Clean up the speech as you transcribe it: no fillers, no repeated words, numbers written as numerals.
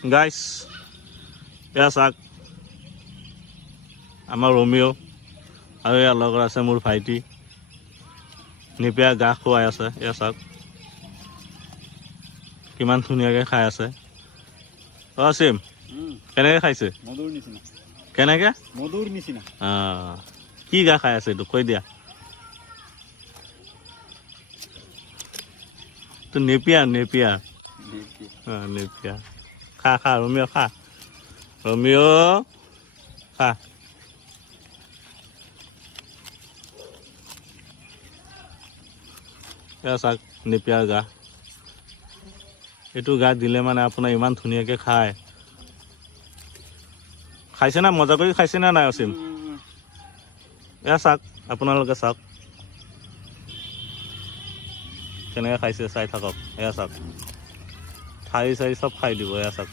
গাইছ এয়া চাওক আমাৰ ৰমিঅ' আৰু ইয়াৰ লগত আছে মোৰ ভাইটি নেপিয়া ঘাঁহ খুৱাই আছে এয়া চাওক কিমান ধুনীয়াকৈ খাই আছে চিম কেনেকৈ খাইছে মধুৰ নিচিনা কেনেকৈ মধুৰ নিচিনা কি ঘাঁহ খাই আছে এইটো কৈ দিয়া তো নেপিয়া নেপিয়া নেপিয়া খা খা ৰমিঅ' খা ৰমিঅ' খা এয়া চাওক নেপিয়াৰ ঘাঁহ এইটো ঘাঁহ দিলে মানে আপোনাৰ ইমান ধুনীয়াকৈ খায় খাইছে না মজা কৰি খাইছে না নাই অসীম এয়া চাওক আপোনালোকে চাওক কেনেকৈ খাইছে চাই থাকক এয়া চাওক ঠাৰি চাৰি চব খাই দিব এয়া চাওক